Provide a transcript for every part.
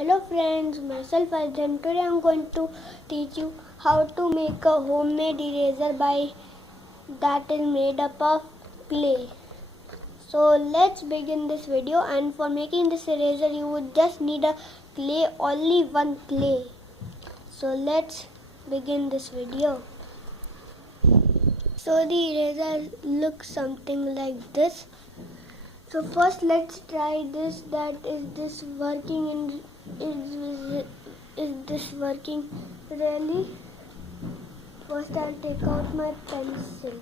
Hello friends, myself Arjun. Today I am going to teach you how to make a homemade eraser that is made up of clay. So let's begin this video, and for making this eraser you would just need a clay, only one clay. So let's begin this video. So the eraser looks something like this. So first let's try this, that is this working is this working really. First I'll take out my pencil.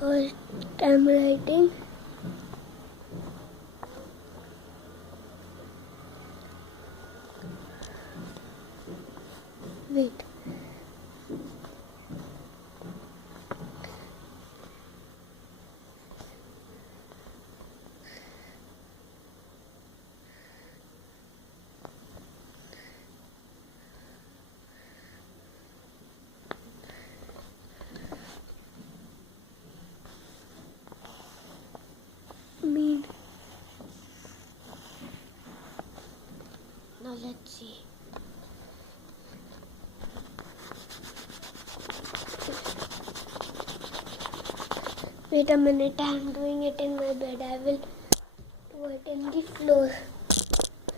First I'm writing. Wait. Now let's see. Wait a minute, I am doing it in my bed. I will do it in the floor.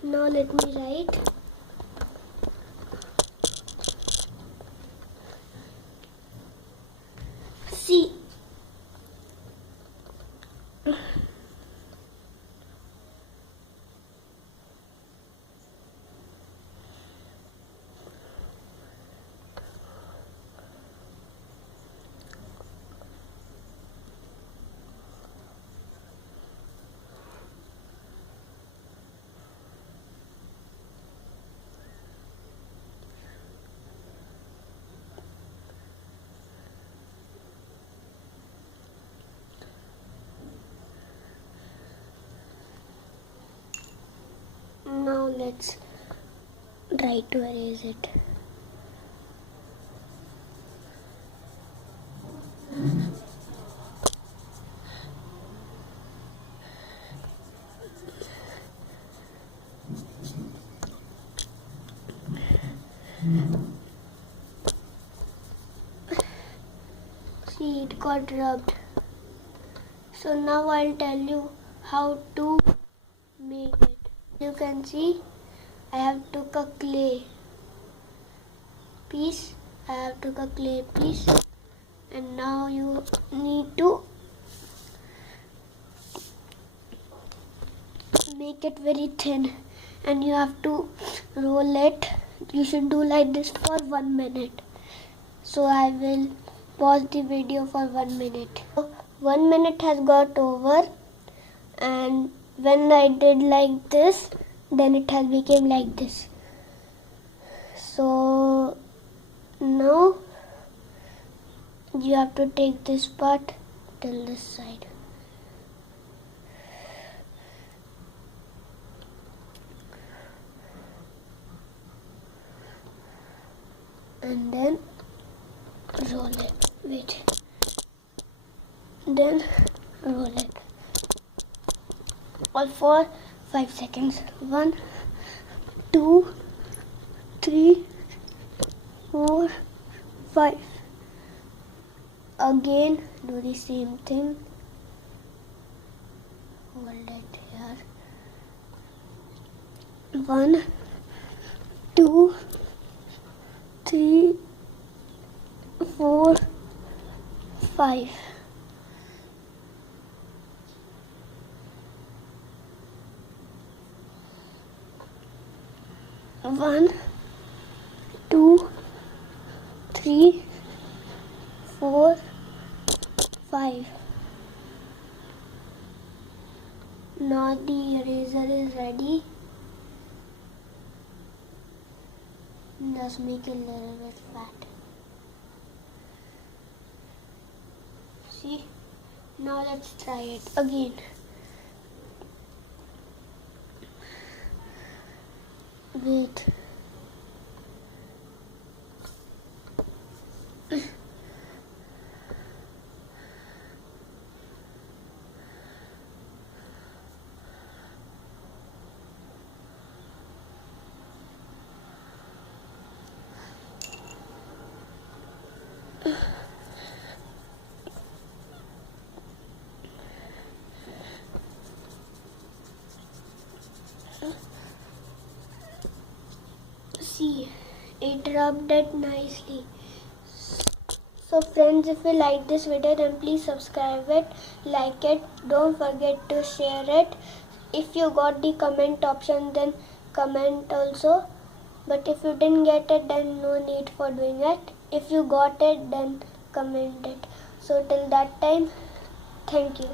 Now let me write. C. Now let's try to erase it. See, it got rubbed. So now I'll tell you how to make it. You can see I have took a clay piece. And now you need to make it very thin, and you have to roll it. You should do like this for 1 minute. So I will pause the video for 1 minute. 1 minute has got over, and when I did like this, then it has become like this. So now you have to take this part till this side. And then roll it. Wait. Then roll it. All for 5 seconds. 1, 2, 3, 4, 5. Again, do the same thing. Hold it here. 1, 2, 3, 4, 5. One, 2, 3, 4, 5. Now the eraser is ready. Just make it a little bit fat. See? Now let's try it again. Wait. it rubbed it nicely. So friends, if you like this video, then please subscribe it, like it, don't forget to share it. If you got the comment option, then comment also, but if you didn't get it, then no need for doing it. If you got it, then comment it. So till that time, thank you.